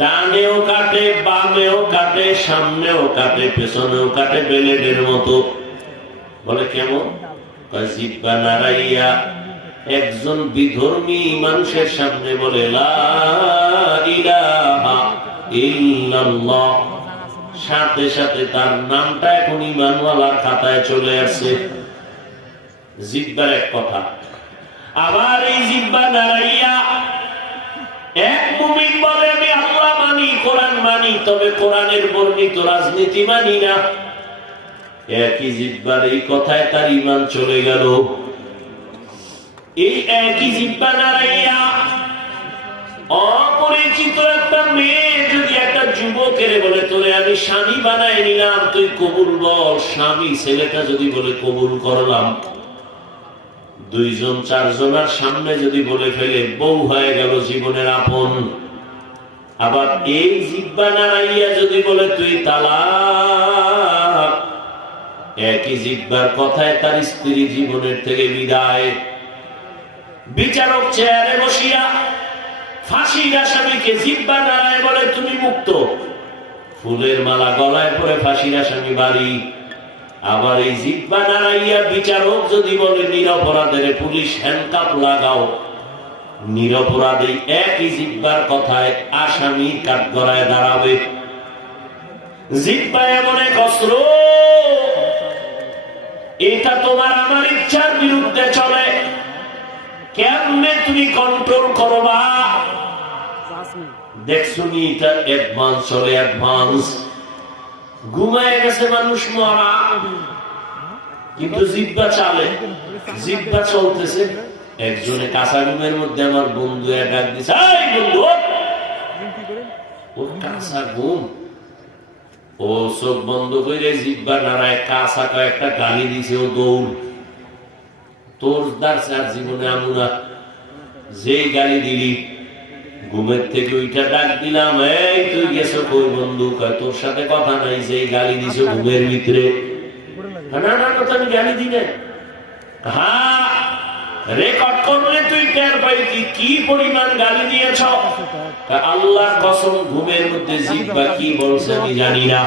ডানেও কাটে, বামেও কাটে, সামনেও কাটে, পেছনেও কাটে, ব্লেডের মতো। বলে কেমন? জিহ্বা নাড়াইয়া একজন বিধর্মী মানুষের সামনে বলে লা ইলাহা ইল্লাল্লাহ, সাথে সাথে তার নামটা এখন ঈমানওয়ালার খাতায় চলে আসছে। জিহ্বার এক কথা। আবার এই জিহ্বা নাড়াইয়া এক মুমিন বলে আমি আল্লাহ মানি, কোরআন মানি, তবে কোরআনের বর্ণিত রাজনীতি মানি না। একই জিহ্বার এই কথায় তার ঈমান চলে গেল। এই একই জিহ্বা নাড়াইয়া অপরিচিত একটা মেয়ে যদি একটা যুবকের বলে তোরে আমি স্বামী বানাই নিলাম, তুই কবুল বল, স্বামী ছেলেটা যদি বলে কবুল করলাম, দুইজন চারজনের সামনে যদি বলে ফেলে বউ হয়ে গেল জীবনের আপন। আবার এই জিহ্বা নাড়াইয়া যদি বলে তুই তালাক, একই জিহ্বার কথায় তার স্ত্রী জীবনের থেকে বিদায়। বিচারক চেয়ারে বসিয়া ফাঁসির আসামিকে জিহ্বা নাড়ায় বলে তুমি মুক্ত, ফুলের মালা গলায় পরে ফাঁসির আসামি বাড়ি। আবার এই জিহ্বা নাড়াইয়া বিচারক যদি বলে নিরপরাধের পুলিশ হ্যান্ডকাপ লাগাও, নিরপরাধী একই জিহ্বার কথায় আসামি কাঠগড়ায় দাঁড়াবে। জিহ্বা এমন এক অস্ত্র, এটা তোমার আমার ইচ্ছার বিরুদ্ধে চলে, কেমনে তুমি কন্ট্রোল করবা? দেখছো নি এটা অ্যাডভান্স চলে, অ্যাডভান্স। ঘুমায় গেছে মানুষ মরা, কিন্তু জিহ্বা চালে, জিহ্বা চলতেছে। একজনে কাঁচা ঘুমের মধ্যে আমার বন্ধু ডাক দিছে, এই বন্ধু ও কাঁচা ঘুম। ও চোখ বন্ধ করে জিহ্বা নাড়ায় কাঁচা কয়েকটা গালি দিছে, ও দৌড়। তোর দাঁড়ছে আর জীবনে আমুনা, যেই গালি দিলি ঘুমের থেকে ওইটা ডাক দিলাম, এই তুই গেছো কই বন্ধু? তোর সাথে কথা নাই, যেই গালি দিছো ঘুমের ভিতরে। না না না, আমি গালি দিই না। হ্যাঁ, রেকর্ড করলে তুই টের পাইতি কি পরিমাণ গালি দিয়েছ। আল্লাহর কসম ঘুমের মধ্যে জিহ্বা কি বলছে আমি জানি না।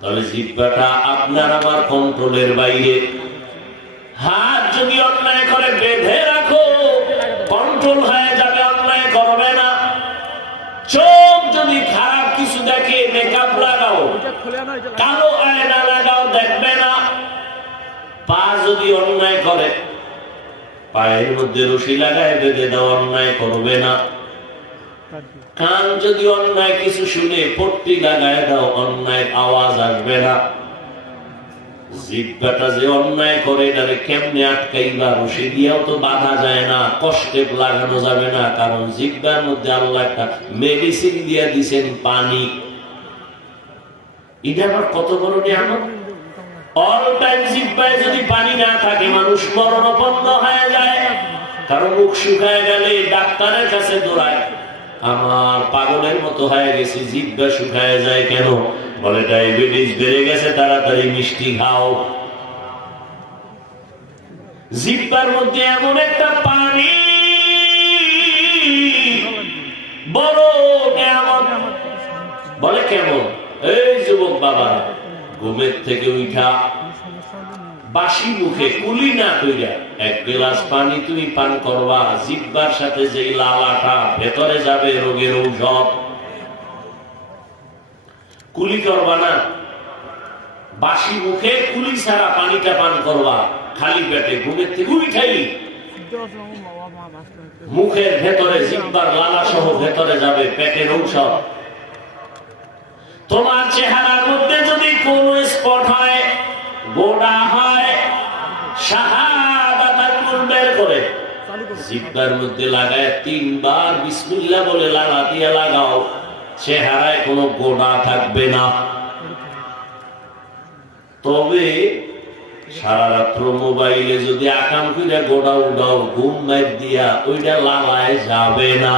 তবে জিহ্বাটা আপনার আমার কন্ট্রোলের বাইরে। হাত যদি অন্যায় করে বেঁধে রাখো, কন্ট্রোল হয়ে যাবে, অন্যায় করবে না। চোখ যদি খারাপ কিছু দেখে মেকআপ লাগাও, কালো আয়না লাগাও, দেখবে না। পা যদি অন্যায় করে পায়ের মধ্যে রশি লাগায় বেঁধে দাও, অন্যায় করবে না। কান যদি অন্যায় কিছু শুনে পট্টি লাগায় দাও, অন্যায় আওয়াজ আসবে না। জিহ্বাটা যে অন্যায় করে এটারে কেমনে আটকাইবা? রশি দিয়েও তো বাধা যায় না, কষ্টে লাগানো যাবে না, কারণ জিহ্বার মধ্যে আল্লাহ একটা মেডিসিন দিয়ে দিছেন, পানি। এটা আবার কত বড় নিয়ামত। অল টাইম জিহ্বায় যদি পানি না থাকে মানুষ মরণাপন্ন হয়ে যায়। কারণ মুখ শুকায় গেলে ডাক্তারের কাছে দৌড়ায়, আমার পাগলের মতো হয়ে গেছে, জিহ্বা শুকায় যায় কেন? বলে ডায়াবেটিস বেড়ে গেছে, তাড়াতাড়ি মিষ্টি খাও। জিহ্বার মধ্যে এমন একটা পানি, বড় নিয়ামত। বলে কেমন? এই যুবক বাবা, ঘুমের থেকে উঠা বাসি মুখে কুলি না কইরা এক গ্লাস পানি তুমি পান করবা, জিহ্বার সাথে যেই লালাটা ভেতরে যাবে রোগের ঔষধ। কুলি করবা না, বাসি মুখে কুলি ছাড়া পানিটা পান করবা, খালি পেটে ঘুমের থেকে উঠাই মুখের ভেতরে জিহ্বার লালা সহ ভেতরে যাবে পেটের ঔষধ। তোমার চেহারার মধ্যে যদি কোন স্পট হয়, গোড়া হয়, শাহাদাত আঙ্গুল বের করে জিহ্বার মধ্যে লাগায় 3 বার বিসমিল্লাহ বলে লালা দিয়ে লাগাও, চেহারায় কোনো গোড়া থাকবে না। তবে সারা রাত্র মোবাইলে যদি আকাম করে গোড়া উঠাও, ঘুম মাইর দিয়া, ওইটা লালায় যাবে না।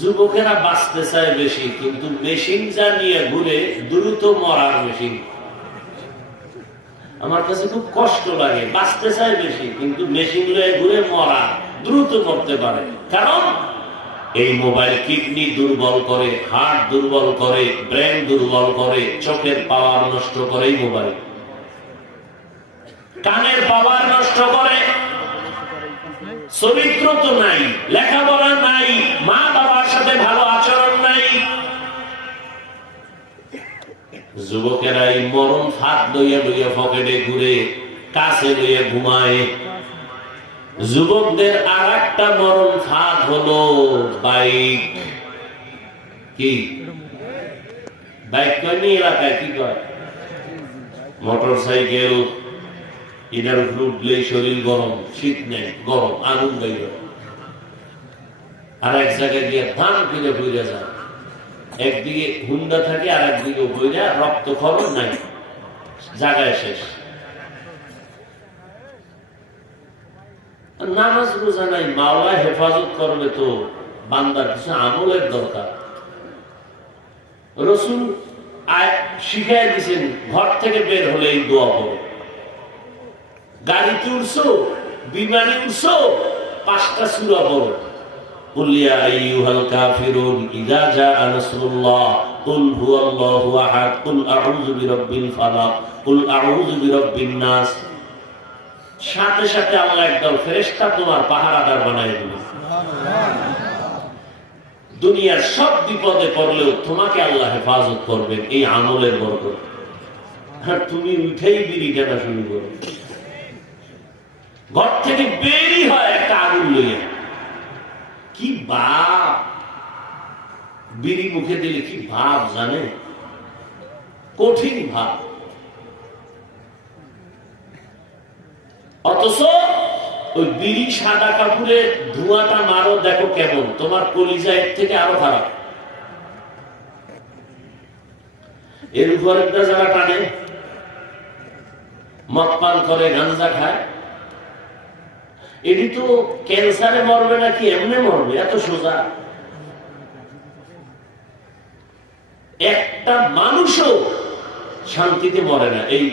যুবকেরা বাঁচতে চায় বেশি, কিন্তু মেশিন যা নিয়ে ঘুরে দ্রুত মরার মেশিন। আমার কাছে খুব কষ্ট লাগে, বাঁচতে চাই বেশি, কিন্তু মেশিন লয়ে ঘুরে মরা, দ্রুত মরতে পারে। কারণ এই মোবাইল কিডনি দুর্বল করে, হার্ট দুর্বল করে, ব্রেন দুর্বল করে, চোখের পাওয়ার নষ্ট করে এই মোবাইল, কানের পাওয়ার নষ্ট করে। চরিত্র তো নাই, লেখাপড়া নাই, মা বাবার সাথে ভালো আচরণ নাই। যুবকেরা এই মরণ ফাঁদ লইয়া লইয়া পকেটে ঘুরে, কাছে লইয়া ঘুমায়। যুবকদের আর একটা মরণ ফাঁদ হলো বাইক। কি বাইক কয়নি এলাকায় কি কয়? Motor cycle. এটার উপর উঠলেই শরীর গরম, শীত নেই, গরম, আগুন বাইর। আর এক জায়গায় গিয়ে ধান ফিরে ফিরে যায়, একদিকে হুন্ডা থাকে আর একদিকে বইরা, রক্ত খরচ নাই, জায়গায় শেষ। নামাজ রোজা নাই, মাওলা হেফাজত করবে তো বান্দার কিছু আমলের দরকার। রাসূল শিখাই দিয়েছেন, ঘর থেকে বের হলে এই দোয়া করো। গাড়িতে উঠছো, বিমানে উঠছো, 5টা সূরা পড়ো। কুল ইয়া আইয়ুহাল কাফিরুন ইযা জাআ নাসরুল্লাহ, কুল হুয়াল্লাহু আহাদ, কুল আউযু বিরাব্বিল ফালাক, কুল আউযু বিরাব্বিন নাস। সাথে সাথে আল্লাহ একদল ফেরেশতা তোমার পাহারাদার বানায় দিবে। দুনিয়ার সব বিপদে পড়লেও তোমাকে আল্লাহ হেফাজত করবেন এই আমলের বরকত। আর তুমি উঠেই বিড়ি টানা শুরু করো, ঘর থেকে বেরই হয় একটা আগুন লইয়া। কি ভাব, বিড়ি মুখে দিলে কি ভাব জানে, কঠিন ভাব। অথচ ওই বিড়ি সাদা কাপড়ে ধোঁয়াটা মারো, দেখো কেমন, তোমার কলিজা এর থেকে আরো খারাপ। এর উপরে যারা টানে, মদ পান করে, গাঁজা খায়, এটি তো ক্যান্সারে মরবে নাকি এমনি মরবে, এত সোজা। একটা মানুষও শান্তিতে মরে না এই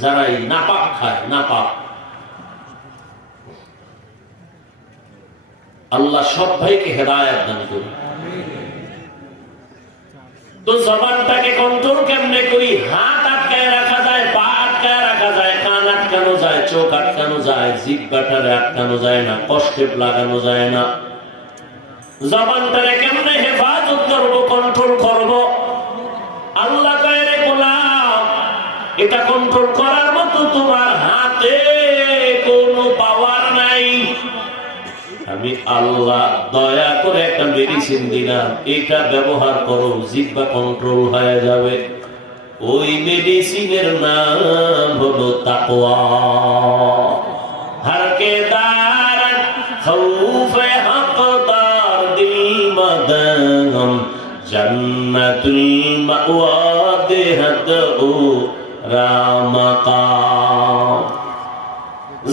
যারা এই নাপাক খায়, নাপাক। আল্লাহ সব ভাইকে হেদায়েত দান করুন। তো জবানটাকে কন্ট্রোল কেমনে করি? হাত আটকায় রাখা যায়, পা আটকায় রাখা যায়, কান আটকানো যায়, চোখ আটকানো যায়, জিহ্বাটারে আটকানো যায় না, কষ্টে লাগানো যায় না। জবানটারে কেমনে হেফাজত করব, কন্ট্রোল করব? আল্লাহ কয় রে গোলাম, এটা কন্ট্রোল করার মতো তোমার হাতে কোনো পাওয়ার নাই। আমি আল্লাহ দয়া করে একটা মেডিসিন দিলাম, এটা ব্যবহার করো, জিহ্বা কন্ট্রোল হয়ে যাবে। ওই মেডিসিনের নাম হলো তাকওয়া। হরকে দার খৌফে হকদার দিল মদন, জান্নাতুল মাওয়া দেহত ও রামাকাম।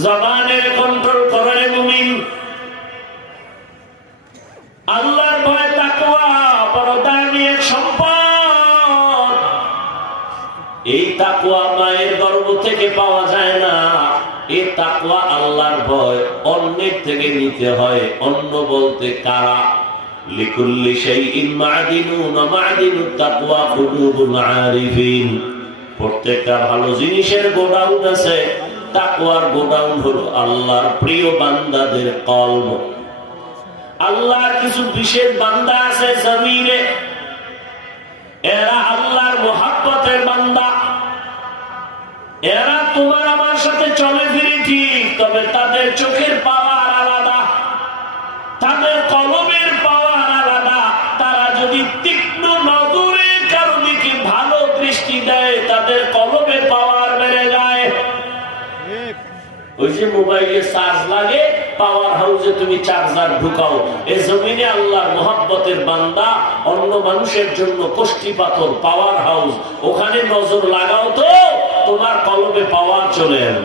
জবানের কন্ট্রোল করে মুমিন। আল্লাহর ভয় তাকওয়া বড় দামি এক সম্পদ। এই তাকওয়া মায়ের গর্ভ থেকে পাওয়া যায় না। এই তাকওয়া আল্লাহর ভয় অন্যের থেকে নিতে হয়। অন্য বলতে কারা? লিকুল্লি শাইইন মা'দিনুন ওয়া মা'দিনুত তাকওয়া কুলুবুল আরিফিন। প্রত্যেকটা ভালো জিনিসের গোডাউন আছে, তাকওয়ার গোডাউন হলো আল্লাহর প্রিয় বান্দাদের কলব। আল্লাহর কিছু বিশেষ বান্দা আছে জমিনে, এরা আল্লাহর মুহাব্বতের বান্দা। এরা তোমার আমার সাথে চলে ফিরে ঠিক, তবে তাদের চোখের পাওয়ার আলাদা, তাদের কলমের পাওয়ার আলাদা। তারা যদি তীক্ষ্ণ নজরে কারো দিকে ভালো দৃষ্টি দেয়, তাদের কলমের পাওয়ার বেড়ে যায়। ওই যে মোবাইলে চার্জ লাগে, পাওয়ার হাউসে তুমি চার্জার ঢুকাও। এই জমিনে আল্লাহর মুহাব্বতের বান্দা অন্য মানুষের জন্য কষ্টি পাথর, পাওয়ার হাউস, ওখানে নজর লাগাও তো তোমার কলমে পাওয়ার চলে এলো।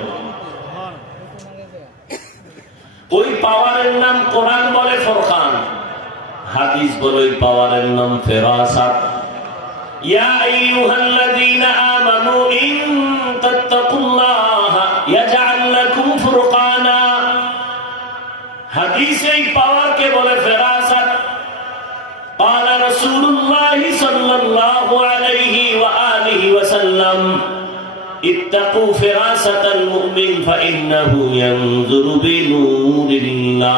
ওই পাওয়ারের নাম কোরআন বলে ফুরকান, হাদিস বলে ওই পাওয়ারের নাম ফেরাসাত। ইয়া আইয়ুহাল্লাযীনা আমানু ইন তাত্তাকুল্লাহ ইত্তাকু ফিরাসাতাল মুমিন ফাইন্নাহু ইয়ানজুরু বিনুরিল্লাহ।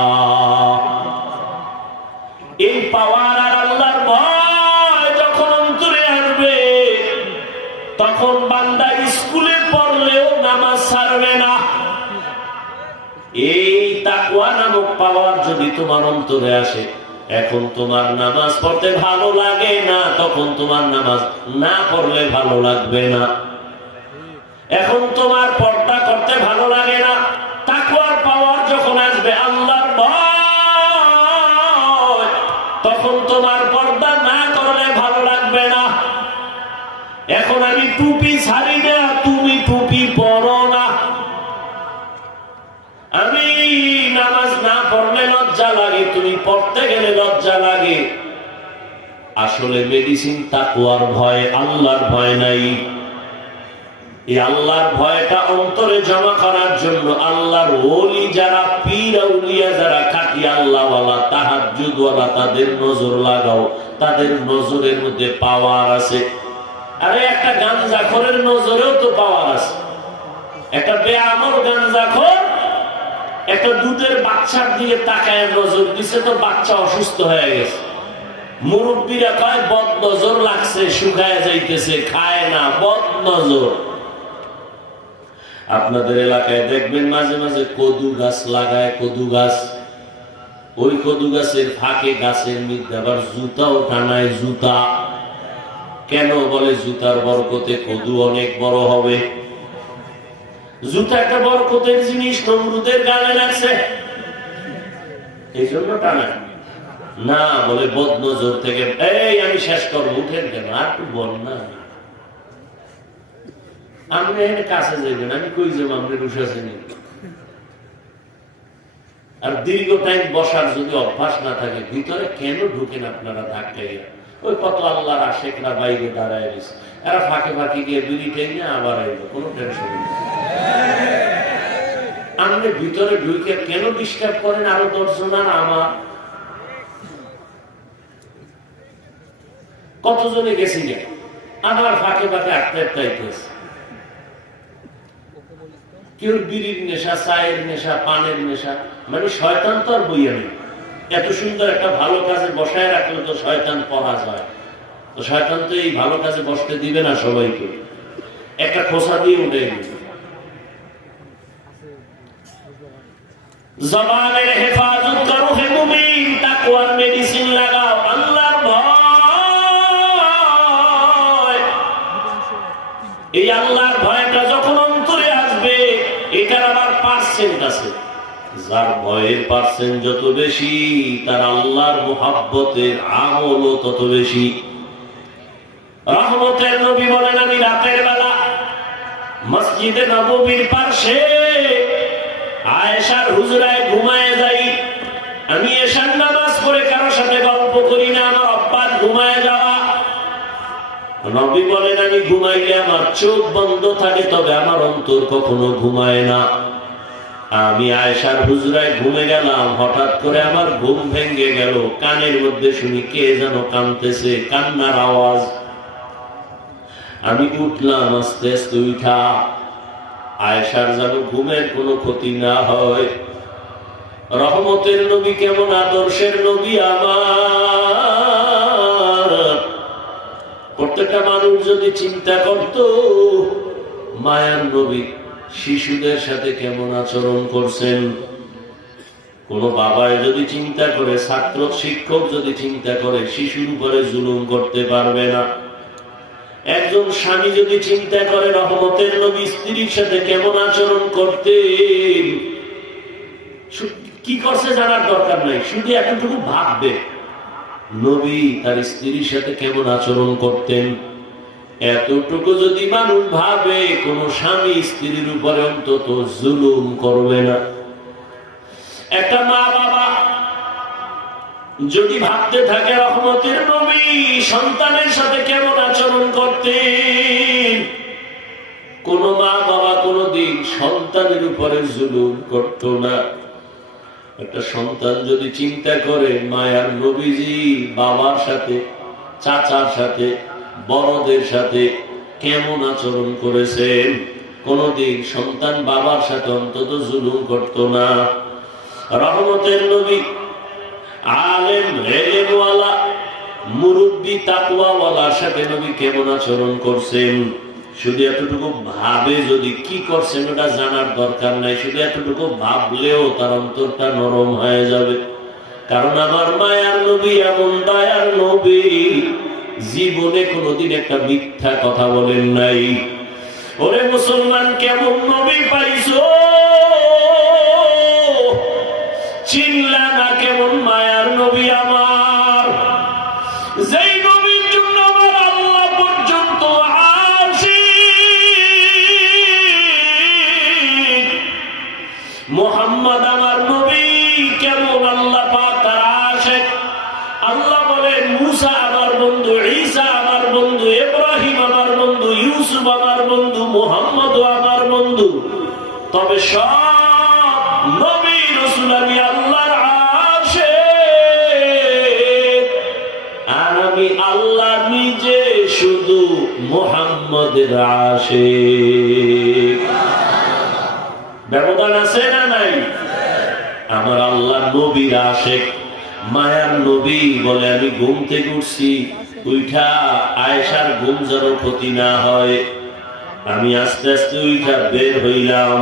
এই পাওয়ার আর আল্লাহর ভয় যখন অন্তরে আসবে, তখন বান্দা স্কুলে পড়লেও নামাজ ছাড়বে না। এই তাকওয়া নামক পাওয়ার যদি তোমার অন্তরে আসে, এখন তোমার নামাজ পড়তে ভালো লাগে না, তখন তোমার নামাজ না পড়লে ভালো লাগবে না। এখন তোমার পর্দা করতে ভালো লাগে না, তাকওয়ার পাওয়ার যখন আসবে, আল্লাহর ভয়, তখন তোমার পর্দা না করলে ভালো লাগবে না। এখন আমি টুপি ছাড়ি না, তুমি টুপি পরো না। আমি নামাজ না পড়লে লজ্জা লাগে, তুমি পড়তে গেলে লজ্জা লাগে। আসলে মেডিসিন তাকওয়ার ভয়, আল্লাহর ভয় নাই। এই আল্লাহর ভয়টা অন্তরে জমা করার জন্য আল্লাহর ওলি যারা, পীর আউলিয়া যারা, খাঁটি আল্লাহওয়ালা, তাহাজ্জুদওয়ালা, তাদের নজর লাগাও। তাদের নজরের মধ্যে পাওয়ার আছে। আরে একটা গাঞ্জাখোরের নজরেও তো পাওয়ার আছে। একটা বেআমর গাঞ্জাখোর একটা দুধের বাচ্চার দিকে তাকায় নজর দিছে, তো বাচ্চা অসুস্থ হয়ে গেছে। মুরব্বীরা কয় বদ নজর লাগছে, শুকায় যাইতেছে, খায় না, বদ নজর। আপনাদের এলাকায় দেখবেন মাঝে মাঝে কদু গাছ লাগায়, কদু গাছ। ওই কদু গাছের ফাঁকে গাছের মধ্যে আবার জুতাও টানায়। জুতা কেন? বলে জুতার বরকতে কদু অনেক বড় হবে। জুতা একটা বরকতের জিনিস, নমরুদের গালে লাগছে, এই জন্য টানায় না। বলে বদনজর থেকে। এই আমি শেষ করবো, উঠেন কেন? আর একটু বল না, আপনি এখানে কাছে যাইবেন, আমি কই যাবো? আপনি রুশাছেন। আর দীর্ঘ টাইম বসার যদি অভ্যাস না থাকে, ভিতরে কেন ঢুকেন আপনারা ধাক্কাইয়া? ওই কত আল্লাহর আশেকরা বাইরে দাঁড়ায় রয়েছে, এরা ফাঁকে ফাঁকে গিয়ে বিড়ি টেনে আবার আইলো, কোনো টেনশন নেই। আপনি ভিতরে ঢুকে কেন ডিস্টার্ব করেন আরো 10 জন? আর আমার কতজনে গেছি না, আমার ফাঁকে ফাঁকে আটতে আটটাইতেছে। কেউ বিড়ির নেশা, চায়ের নেশা, পানের নেশা, মানে শয়তান তো আর বইয়া নেই। এত সুন্দর একটা ভালো কাজে বসায় রাখলে তো শয়তান পড়া যায়। তো শয়তান তো এই ভালো কাজে বসতে দিবে না সবাইকে, একটা খোসা দিয়ে উঠে গেছে। জবানের হেফাজত করো হে মুমিন, তাকওয়ার মেডিসিন লাগাও, আল্লাহর ভয়। এই আল্লাহর ভয়টা যখন অন্তরে আসবে, এটার আবার পার্সেন্ট আছে। যার ভয়ের পার্সেন্ট যত বেশি, তার আল্লাহর মুহাব্বতের আমলও তত বেশি। রহমতের নবী বলেন, আমি রাতের বেলা মসজিদে নববীর পাশে আয়েশার হুজরায় ঘুমায় যাই। আমি এশার নামাজ পড়ে কারোর সাথে গল্প করি না, আমার অভ্যাস ঘুমায় যাওয়া। নবী বলেন, আমি ঘুমাইলে আমার চোখ বন্ধ থাকে, তবে আমার অন্তর কখনো ঘুমায় না। আমি আয়েশার হুজরায় ঘুমে গেলাম, হঠাৎ করে আমার ঘুম ভেঙে গেল। কানের মধ্যে শুনি কে যেন কাঁদতেছে, কান্নার আওয়াজ। আমি উঠলাম, আস্তে আস্তে উঠা আয়েশার যেন ঘুমের কোনো ক্ষতি না হয়। রহমতের নবী কেমন আদর্শের নবী আমার! প্রত্যেকটা মানুষ যদি চিন্তা করত, মায়ার নবী শিশুদের সাথে কেমন আচরণ করছেন। কোন বাবায় যদি চিন্তা করে, ছাত্র শিক্ষক যদি চিন্তা করে, শিশুর উপরে জুলুম করতে পারবে না। একজন স্বামী যদি চিন্তা করে, রহমতের নবী স্ত্রীর সাথে কেমন আচরণ করতেন, কি করছে জানার দরকার নাই, শুধু এতটুকু ভাববে নবী তার স্ত্রীর সাথে কেমন আচরণ করতেন। এতটুকু যদি মানুষ ভাবে, কোন স্বামী স্ত্রীর উপরে অন্তত জুলুম করবে না। একটা মা বাবা যদি ভাবতে থাকে, রহমতের নবী সন্তানের সাথে কেমন আচরণ করতেন, কোন মা বাবা কোনদিন সন্তানের উপরে জুলুম করত না। একটা সন্তান যদি চিন্তা করে, মায়ার নবীজি বাবার সাথে, চাচার সাথে, বড়দের সাথে কেমন আচরণ করেছেন, কোনদিন সন্তান বাবার সাথে অন্তত জুলুম করত না। রহমতের নবী, আলেম এলেমওয়ালা মুরব্বী তাকওয়াওয়ালার সাথে নবী কেমন আচরণ করছেন শুধু এতটুকু ভাবে, যদি কি করছেন ওটা জানার দরকার নাই, শুধু এতটুকু ভাবলেও তার অন্তরটা নরম হয়ে যাবে। কারণ আমার মায়ার নবী এমন দয়ার নবী, জীবনে কোনোদিন একটা মিথ্যা কথা বলেন নাই। ওরে মুসলমান, কেমন নবী পাইছো, চিনলা না কেমন মায়ার নবী আমার, যেই নবীর জন্য আমার আল্লাহ পর্যন্ত আশিক। মুহাম্মদ আমার নবী, কেমন আল্লাহ পাক তার আশিক। আল্লাহ বলেন মুসা আমার বন্ধু, ঈসা আমার বন্ধু, ইব্রাহিম আমার বন্ধু, ইউসুফ আমার বন্ধু, মুহাম্মদ আমার বন্ধু। তবে সব নবী রাসূল আমি আল্লাহর আশিক, আর আমি আল্লাহ নিজে শুধু মুহাম্মদের আশিক। ব্যবধান আছে না নাই? আমার আল্লাহ নবীর আশিক, মায়ার নবী বলে আমি ঘুম থেকে উঠছি, উঠা আয়েশার ঘুম যেন ক্ষতি না হয়, আমি আস্তে আস্তে উঠা বের হইলাম।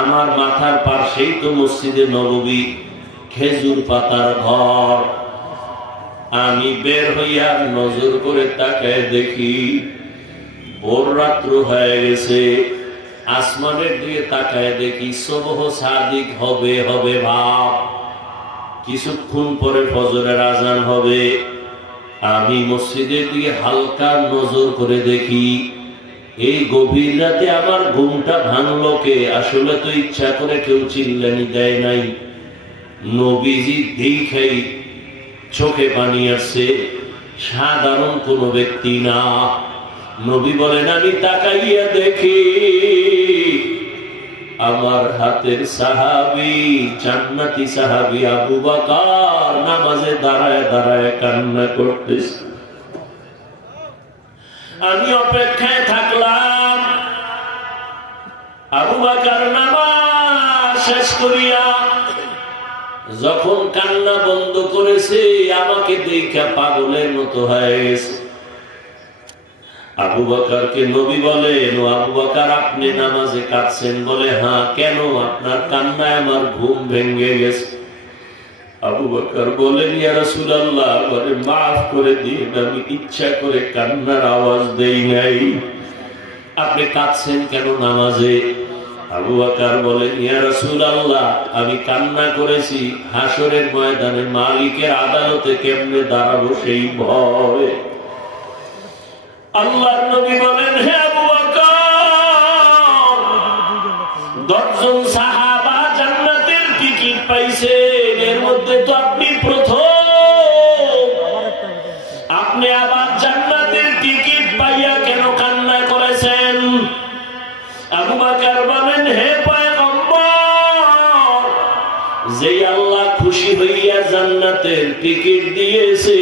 আমার মাথার পাশেই তো মসজিদে নববী, খেজুর পাতার ঘর। আমি বের হইয়া নজর করে তাকায় দেখি ভোর রাত্র হয়ে গেছে। আসমানের দিকে তাকায় দেখি সুবহ সাদিক হবে হবে ভাব, কিছুক্ষণ পরে ফজরের আজান হবে। আমি মসজিদের দিকে হালকা নজর করে দেখি এই গভীর রাতে আমার ঘুমটা ভাঙলো কে? আসলে তো ইচ্ছা করে কেউ চিল্লানি দেয় নাই, নবীজি দেখেই চোখে পানি আসছে, সাধারণ কোনো ব্যক্তি না। নবী বলেন আমি তাকাইয়া দেখি আমার হাতের সাহাবী, জান্নাতি সাহাবী আবু বকর নামাজে দাঁড়ায় দাঁড়ায় কান্না করতেছে। আমি অপেক্ষায় থাকলাম। আবু বকর নামাজ শেষ করিয়া যখন কান্না বন্ধ করেছে, আমাকে দেখা পাগলের মতো হয়ে গেছে। আবু বকরকে নবী বলেন, ও আবু বকর আপনি নামাজে কাঁদছেন? বলে হ্যাঁ। কেন? আপনার কান্নায় আমার ঘুম ভেঙে গেছে। আবু বকর বলেন, ইয়া রাসূলুল্লাহ, বলে মাফ করে দিন, আমি ইচ্ছা করে কান্নার আওয়াজ দেই নাই। আপনি কাঁদছেন কেন নামাজে? আবু বকর বলেন, ইয়া রাসূলুল্লাহ, আমি কান্না করেছি হাসরের ময়দানে মালিকের আদালতে কেমনে দাঁড়াবো সেই ভয়। আল্লাহর নবী বলেন, হে আবু বকর, 10 জন সাহাবা জান্নাতের টিকিট পাইছে, এর মধ্যে তো আপনি প্রথম। আপনি আবার জান্নাতের টিকিট পাইয়া কেন কান্না করেছেন? আবু বকর বলেন, হে পয়গম্বর, যেই আল্লাহ খুশি হইয়া জান্নাতের টিকিট দিয়েছে,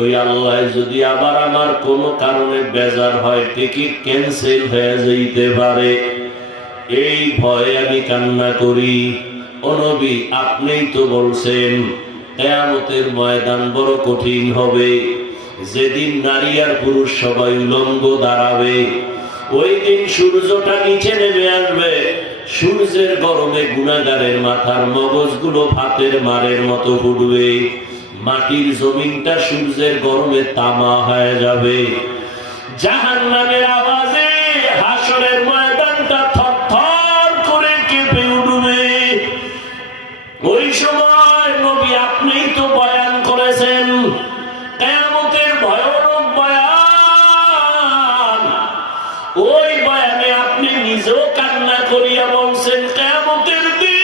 ওই আল্লাহ যদি আবার আমার কোনো কারণে বেজার হয়, টিকিট ক্যান্সেল হয়ে যাইতে পারে, এই ভয়ে আমি কান্না করি। ও নবী, আপনিই তো বলছেন কিয়ামতের ময়দান বড় কঠিন হবে, যেদিন নারী আর পুরুষ সবাই উলঙ্গ দাঁড়াবে, ওই দিন সূর্যটা নিচে নেমে আসবে। সূর্যের গরমে গুনাহগারের মাথার মগজগুলো ভাতের মারের মতো ফুটবে, মাটির জমিনটা সূর্যের গরমে তামা হয়ে যাবে। জাহান্নামের আওয়াজে হাসরের ময়দানটা থরথর করে কেঁপে উঠবে। ওই সময় নবী আপনিই তো বয়ান করেছেন, কিয়ামতের ভয়ানক বয়ান। ওই বয়ানে আপনি নিজেও কান্না করিয়া বলছেন, কিয়ামতের দিন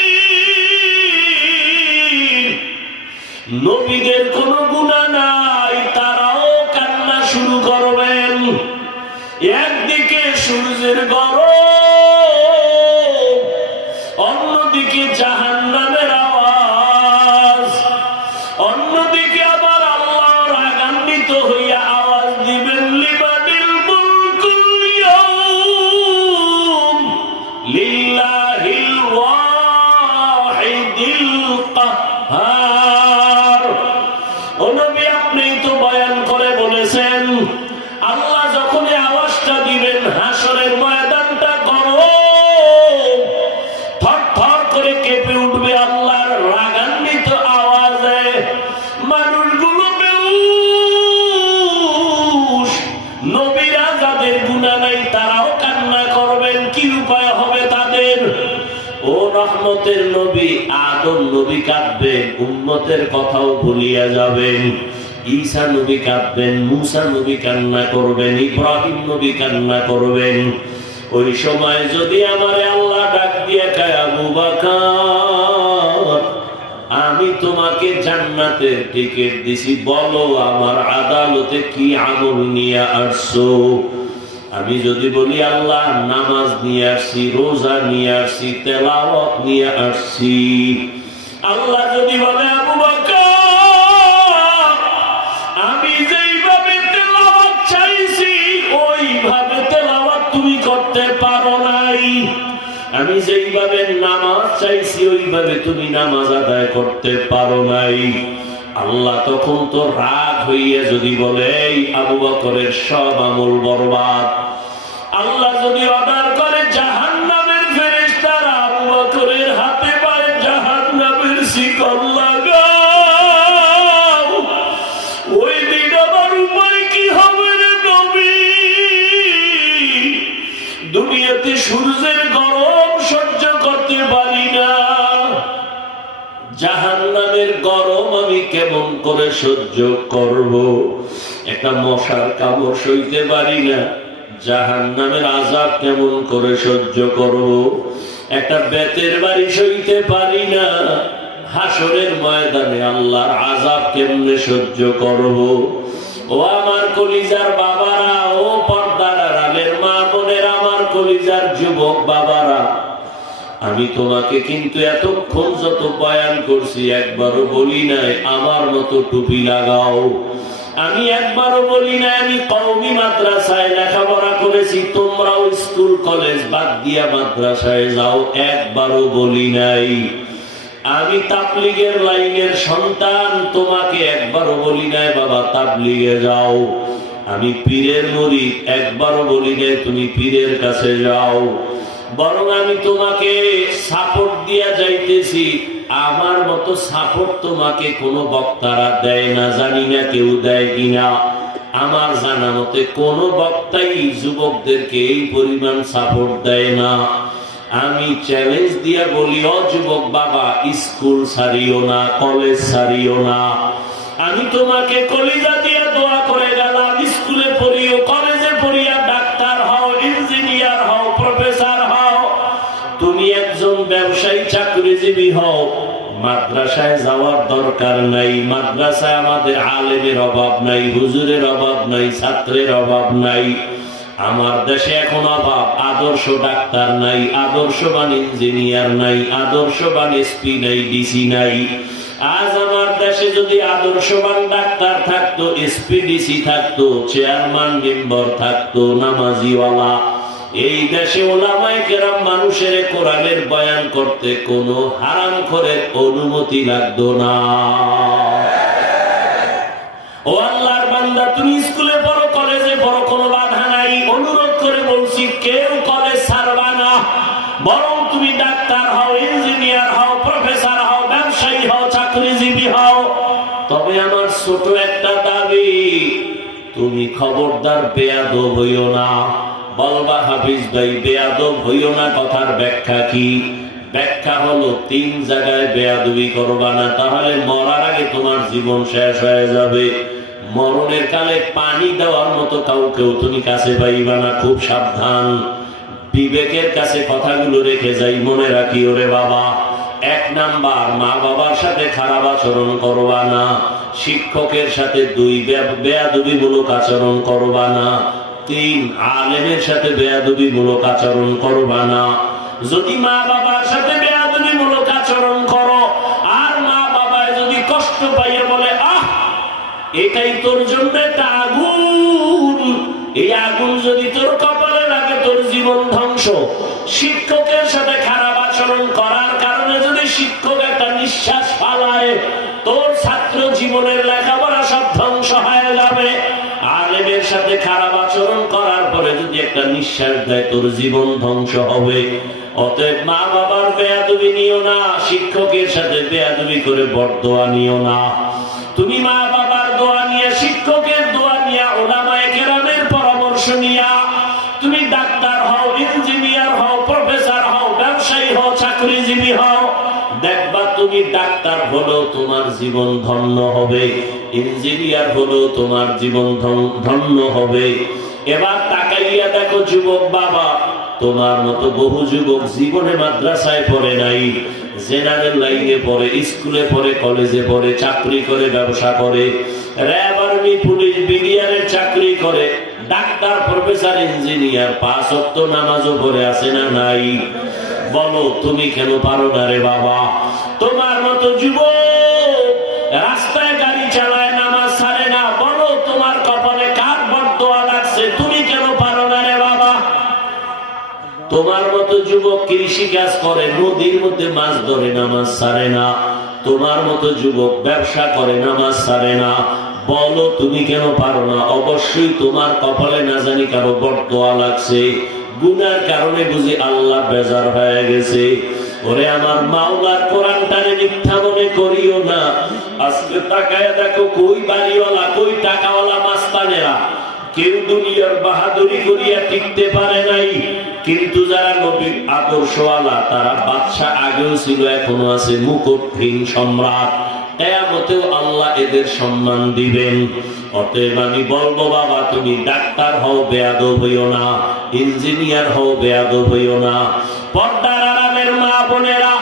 নবীদের কোনো গুনাহ নাই, তারাও কান্না শুরু করবেন। একদিকে সূর্যের গরম, অন্যদিকে জাহান্নামের আওয়াজ, অন্যদিকে আবার আল্লাহ রাগান্বিত হইয়া আওয়াজ দিবেন, লিমানিল মুলকুল ইয়াউম, রহমতের নবী আদম নবী কাঁদবেন, উম্মতের কথাও ভুলিয়া যাবেন। ঈসা নবী কাঁদবেন, মুসা নবী কান্না করবেন, ইব্রাহিম নবী কান্না করবেন। ওই সময় যদি আমারে আল্লাহ ডাক দিয়ে কয়, আবু বকর আমি তোমাকে জান্নাতের টিকিট দিছি, বলো আমার আদালতে কি আমল নিয়ে আসছো। আমি যদি বলি আল্লাহ নামাজ নিয়ে আসছি, রোজা নিয়ে আসছি, তেলাওয়াত নিয়ে আসছি, আল্লাহ যদি বলে আবু বকর আমি যেইভাবে তেলাওয়াত চাইছি ওইভাবে তেলাওয়াত তুমি করতে পারো নাই, আমি যেইভাবে নামাজ চাইছি ওইভাবে তুমি নামাজ আদায় করতে পারো নাই, আল্লাহ তখন তো রাগ হইয়া যদি বলে এই আবু বকরের সব আমল বরবাদ। আল্লাহ যদি অর্ডার করে জাহান্নামের ফেরেশতারা আবু বকরের হাতে পায়ে জাহান্নামের শিকল লাগাও, ওই দিন আমার উপায় কি হবে রে নবী? দুনিয়াতে সূর্যের গরম সহ্য করতে পারি না, জাহান্নামের গরম আমি কেমন করে সহ্য করব? একটা মশার কামড় সইতে পারি না, জাহান্নামের আযাব কেমন করে সহ্য করব? একটা বেতের বাড়ি সইতে পারি না, হাসরের ময়দানে আল্লাহর আযাব কেমনে সহ্য করব? ও আমার কলিজার বাবারা, ও পর্দার আড়ালের মা বোনেরা, আমার কলিজার যুবক বাবারা, আমি তোমাকে কিন্তু এতক্ষণ যত বয়ান করছি একবারও বলি নাই আমার মতো টুপি লাগাও, আমি একবারও বলি নাই আমি কওমি মাদ্রাসায় লেখাপড়া করেছি, তোমরাও স্কুল কলেজ বাদ দিয়া মাদ্রাসায় যাও, একবারও বলি নাই। আমি তাবলীগের লাইনের সন্তান, তোমাকে একবারও বলি নাই বাবা তাবলীগে যাও। আমি পীরের মুরিদ, একবারও বলি নাই তুমি পীরের কাছে যাও। বরং আমি তোমাকে সাপোর্ট দিয়া যাইতেছি, আমার মতো সাপোর্ট তোমাকে কোনো বক্তারা দেয় না, জানি না কেউ দেয় কিনা, আমার জানা মতে কোনো বক্তাই যুবকদেরকে এই পরিমাণ সাপোর্ট দেয় না। আমি চ্যালেঞ্জ দিয়া বলি, ও যুবক বাবা স্কুল ছাড়িও না, কলেজ ছাড়িও না, আমি তোমাকে কলিজা দিয়া দোয়া করে গেলাম, স্কুলে পড়িও, কলেজে পড়িয়া ডাক্তার হও, ইঞ্জিনিয়ার হও, প্রফেসর হও, তুমি একজন ব্যবসায়ী চাকরিজীবী হও, মাদ্রাসায় যাওয়ার দরকার নাই। মাদ্রাসায় আমাদের আলেমের অভাব নাই, হুজুরের অভাব নাই, ছাত্রের অভাব নাই। আমার দেশে এখন অভাব আদর্শ ডাক্তার নাই, আদর্শবান ইঞ্জিনিয়ার নাই, আদর্শবান এসপি নাই, ডিসি নাই। আজ আমার দেশে যদি আদর্শবান ডাক্তার থাকতো, এসপি ডিসি থাকতো, চেয়ারম্যান মেম্বার থাকতো, নামাজিওয়ালা, এই দেশে ওলামায়ে কেরাম মানুষের কোরআনের বয়ান করতে কোনো হারামখোরের অনুমতি লাগতো না। ও আল্লাহর বান্দা, তুমি স্কুলে পড়ো, কলেজে পড়ো, কোনো বাধা নাই, অনুরোধ করে বলছি কেউ কলেজ ছাড়বা না, বরং তুমি ডাক্তার হও, ইঞ্জিনিয়ার হও, প্রফেসর হও, ব্যবসায়ী হও, চাকরিজীবী হও। তবে আমার ছোট একটা দাবি, তুমি খবরদার বেয়াদব হইও না। বলবা হাফিজ ভাই বেয়াদব হইও না কথার ব্যাখ্যা কি? ব্যাখ্যা হলো 3 জায়গায় বেয়াদবি করবা না, তাহলে মরার আগে তোমার জীবন শেষ হয়ে যাবে। মরণের কালে পানি দেওয়ার মতো কাউকেও তুমি কাছে পাইবা না, খুব সাবধান। বিবেকের কাছে কথাগুলো রেখে যাই, মনে রাখি ওরে বাবা। 1 নাম্বার, মা বাবার সাথে খারাপ আচরণ করবা না। শিক্ষকের সাথে 2 বেয়াদবিমূলক আচরণ করবা না। 3 আলেমের সাথে বেয়াদবিমূলক আচরণ করবা না। যদি মা বাবার সাথে বেয়াদবিমূলক আচরণ করো আর মা বাবায় যদি কষ্ট পাইয়ে বলে আহ এটাই তোর জন্য একটা আগুন, এই আগুন যদি তোর কপালে লাগে তোর জীবন ধ্বংস। শিক্ষকের সাথে খারাপ আচরণ করার কারণে যদি শিক্ষক একটা নিঃশ্বাস ফালায়, তোর ছাত্র জীবনের লেখাপড়া সব ধ্বংস হয়ে যাবে। আলেমের সাথে খারাপ আচরণ করার পরে যদি একটা নিঃশ্বাস দেয়, তোর জীবন ধ্বংস হবে। অতএব মা বাবার বেয়াদবি নিও না, শিক্ষকের সাথে বেয়াদবি করে বরদোয়া নিও না। তুমি মা বাবার দোয়া নিয়ে, শিক্ষকের দোয়া নিয়ে, উলামায়ে কেরামের পরামর্শ নিয়ে তুমি ডাক্তার হও, ইঞ্জিনিয়ার হও, প্রফেসর হও, ব্যবসায়ী হও, চাকরিজীবী হও, দেখবা তুমি ডাক্তার হলেও তোমার জীবন ধন্য হবে, ইঞ্জিনিয়ার হলেও তোমার জীবন ধন্য হবে। এবার তাকাইয়া দেখো যুবক বাবা, তোমার মতো বহু যুবক জীবনে মাদ্রাসায় পড়ে নাই, জেনারেল লাইনে পড়ে, স্কুলে পড়ে, কলেজে পড়ে, চাকরি করে, ব্যবসা করে, র্যাব, আর্মি, পুলিশ, বিডিআরের চাকরি করে, ডাক্তার, প্রফেসর, ইঞ্জিনিয়ার, 5 ওয়াক্ত নামাজও পড়ে আছে না নাই? বলো তুমি কেন পারো না রে বাবা? তোমার মতো যুবক রাস্তায় গাড়ি চালায়, নামাজ ছাড়ে না, বলো তোমার কপালে কার বদদোয়া লাগছে? তুমি কেন পারো না রে বাবা? তোমার মতো যুবক কৃষি কাজ করে, নদীর মধ্যে মাছ ধরে, নামাজ ছাড়ে না। তোমার মতো যুবক ব্যবসা করে, নামাজ ছাড়ে না। বলো তুমি কেন পারো না? অবশ্যই তোমার কপালে না জানি কারো বদদোয়া লাগছে, গুনার কারণে বুঝি আল্লাহ বেজার হয়ে গেছে। ওরে আমার মাওলার কোরআনটারে মিথ্যা মনে করিও না। আজকে তাকায় দেখো, কই বাড়িওয়ালা, কই টাকাওয়ালা মাস্তানেরা, কেউ দুনিয়ার বাহাদুরি করিয়া টিকতে পারে নাই। কিন্তু যারা নবীর আদর্শওয়ালা, তারা বাদশা আগেও ছিল, এখনো আছে, মুকুটহীন সম্রাট। কিয়ামতেও আল্লাহ এদের সম্মান দিবেন। অতএব আমি বলবো বাবা, তুমি ডাক্তার হও, বেয়াদব হইও না, ইঞ্জিনিয়ার হও, বেয়াদব হইও না। পর্দার আড়ালের মা বোনেরা,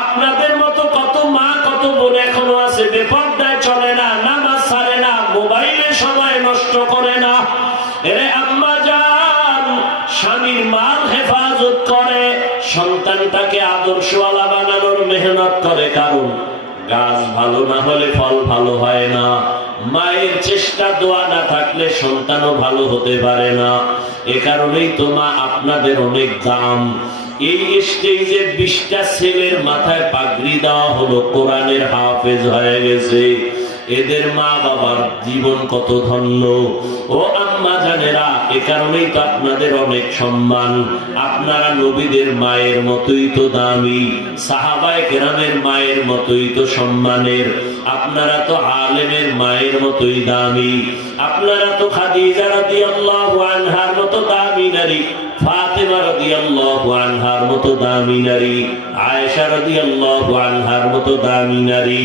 আপনাদের মতো কত মা, কত বোন এখনো আছে বেপর্দায় চলে না, নামাজ ছাড়ে না, মোবাইলে সময় নষ্ট করে না। এরে আম্মা জান, স্বামীর মাল হেফাজত করে, সন্তানটাকে আদর্শওয়ালা বানানোর মেহনত করে। কারণ গাছ ভালো না হলে ফল ভালো হয় না, মায়ের চেষ্টা দোয়া না থাকলে সন্তানও ভালো হতে পারে না। এ কারণেই তো মা আপনাদের অনেক দাম। এই স্টেজে 20টা ছেলের মাথায় পাগড়ি দেওয়া হলো, কোরআনের হাফেজ হয়ে গেছে। এদের মা বাবার জীবন কত ধন্য। ও আম্মা জানেরা, এ কারণেই তো আপনাদের অনেক সম্মান। আপনারা নবীদের মায়ের মতোই তো দামি, সাহাবায়ে কেরামের মায়ের মতোই তো সম্মানের। আপনারা তো আলেমের মায়ের মতোই দামি। আপনারা তো খাদিজা রাদিয়াল্লাহু আনহার মতো দামি নারী, ফাতেমা রাদিয়াল্লাহু আনহার মতো দামি নারী, আয়েশা রাদিয়াল্লাহু আনহার মতো দামি নারী।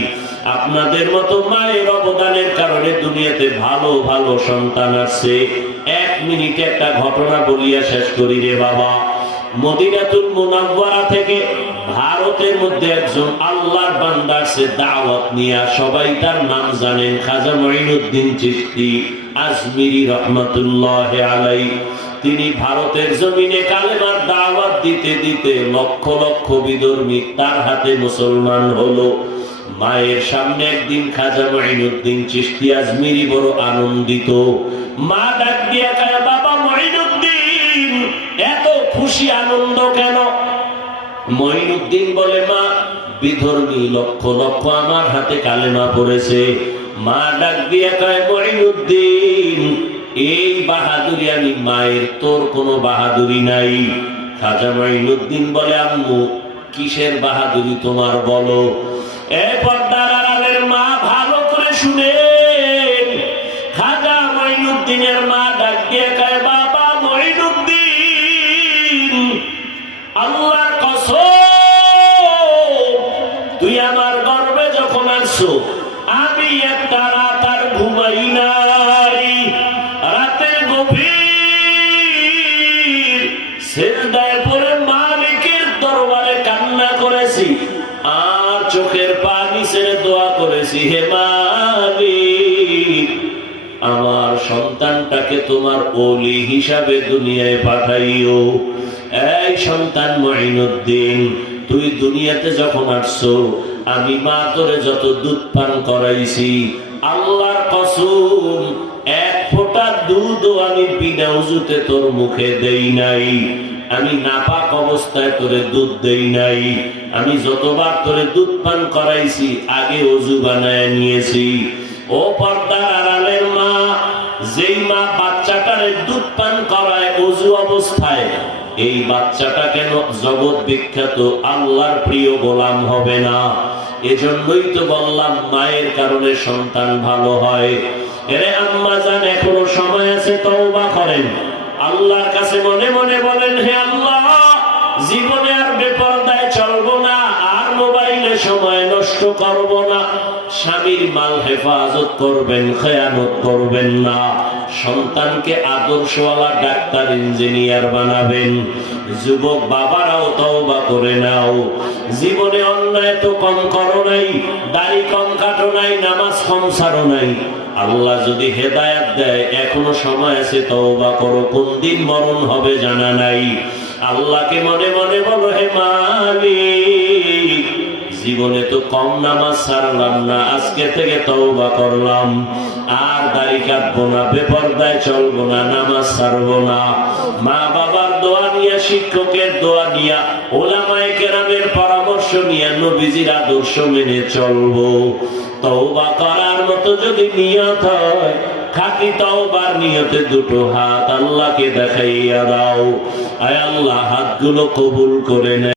আপনাদের মতো মায়ের অবদানের কারণে দুনিয়াতে ভালো ভালো সন্তান আছে। 1 মিনিটে একটা ঘটনা বলিয়া শেষ করি রে বাবা। মদিনাতুল মুনাওয়ারা থেকে ভারতের মধ্যে একজন আল্লাহর বান্দা আছে, দাওয়াত নিয়া, সবাই তার নাম জানেন, খাজা মঈনুদ্দিন চিশতি আজমিরি রহমাতুল্লাহি আলাইহি। তিনি ভারতের জমিনে কালেমার দাওয়াত দিতে দিতে লক্ষ লক্ষ বিধর্মী তার হাতে মুসলমান হলো। মায়ের সামনে একদিন খাজা মঈনুদ্দিন চিশতি আজমিরি বড় আনন্দিত। মা ডাক দিয়া কয়, বাবা মঈনুদ্দিন, এত খুশি আনন্দ কেন? মঈনুদ্দিন বলে, মা, বিধর্মী লক্ষ লক্ষ আমার হাতে কালেমা পড়েছে। মা ডাক দিয়া কয়, মঈনুদ্দিন, এই বাহাদুরি আমি মায়ের, তোর কোনো বাহাদুরি নাই। খাজা মঈনুদ্দিন বলে, আম্মু, কিসের বাহাদুরি তোমার বলো? এ পর্দার আড়ালের মা, ভালো করে শুনেন। খাজা মঈনুদ্দিনের মা ডাক দিয়ে কয়, বাবা মঈনুদ্দিন, আল্লাহর কসম, তুই আমার গর্ভে যখন আসছো, আমি একটা রাত আর ঘুমাই নাই। রাতের গভীর সিজদায় পড়ে মালিকের দরবারে কান্না করেছি, আর চোখের পানি ছেড়ে দোয়া করেছি, হে মালিক, আমার সন্তানটাকে তোমার ওলি হিসাবে দুনিয়ায় পাঠাইও। এই সন্তান মঈনুদ্দিন, তুই দুনিয়াতে যখন আসছো, আমি মা তোরে যত দুধ পান করাইছি, আল্লাহর কসম, 1 ফোঁটা দুধও আমি বিনা উযুতে তোর মুখে দেই নাই। আমি নাপাক অবস্থায় তোরে দুধ দেই নাই। আমি যতবার তোরে দুধ পান করাইছি, আগে ওযু বানায় নিয়েছি। ও পর্দার আড়ালের মা, যেই মা বাচ্চাটারে দুধ পান করায় ওযু অবস্থায়, এই বাচ্চাটা কেন জগৎ বিখ্যাত আল্লাহর প্রিয় গোলাম হবে না? এজন্যই তো বললাম, মায়ের কারণে সন্তান ভালো হয়। এরে আম্মা জান, এখনো সময় আছে, তওবা করেন। আল্লাহর কাছে মনে মনে বলেন, হে আল্লাহ, জীবনে আর বেপরদায় চলবো সময় নষ্ট করব না, স্বামীর মাল হেফাজত করবেন, খেয়ানত করবেন না, সন্তানকে আদর্শওয়ালা ডাক্তার ইঞ্জিনিয়ার বানাবেন। যুবক বাবারাও তওবা করে নাও, জীবনে অন্যায় তো কম করো নাই, দাড়ি কম কাটো নাই, নামাজ কম ছাড়ো নাই। আল্লাহ যদি হেদায়েত দেয় এখনো সময় আছে, তওবা করো, কোন দিন মরণ হবে জানা নাই। আল্লাহকে মনে মনে বলো, হে মালিক, জীবনে তো কম নামাজ ছাড়লাম না, আজকে থেকে তওবা করলাম, আর দাড়ি কাটবো না, বেপরদায় চলবো না, নামাজ ছাড়বো না। মা বাবার দোয়া নিয়ে, শিক্ষকের দোয়া নিয়ে, ওলামায়ে কেরামের পরামর্শ নিয়ে নবীজির আদর্শ মেনে চলবো। তওবা করার মতো যদি নিয়ত হয়, খাঁটি তওবার নিয়তে দুটো হাত আল্লাহকে দেখাইয়া দাও। আয় আল্লাহ, হাতগুলো কবুল করে নেয়।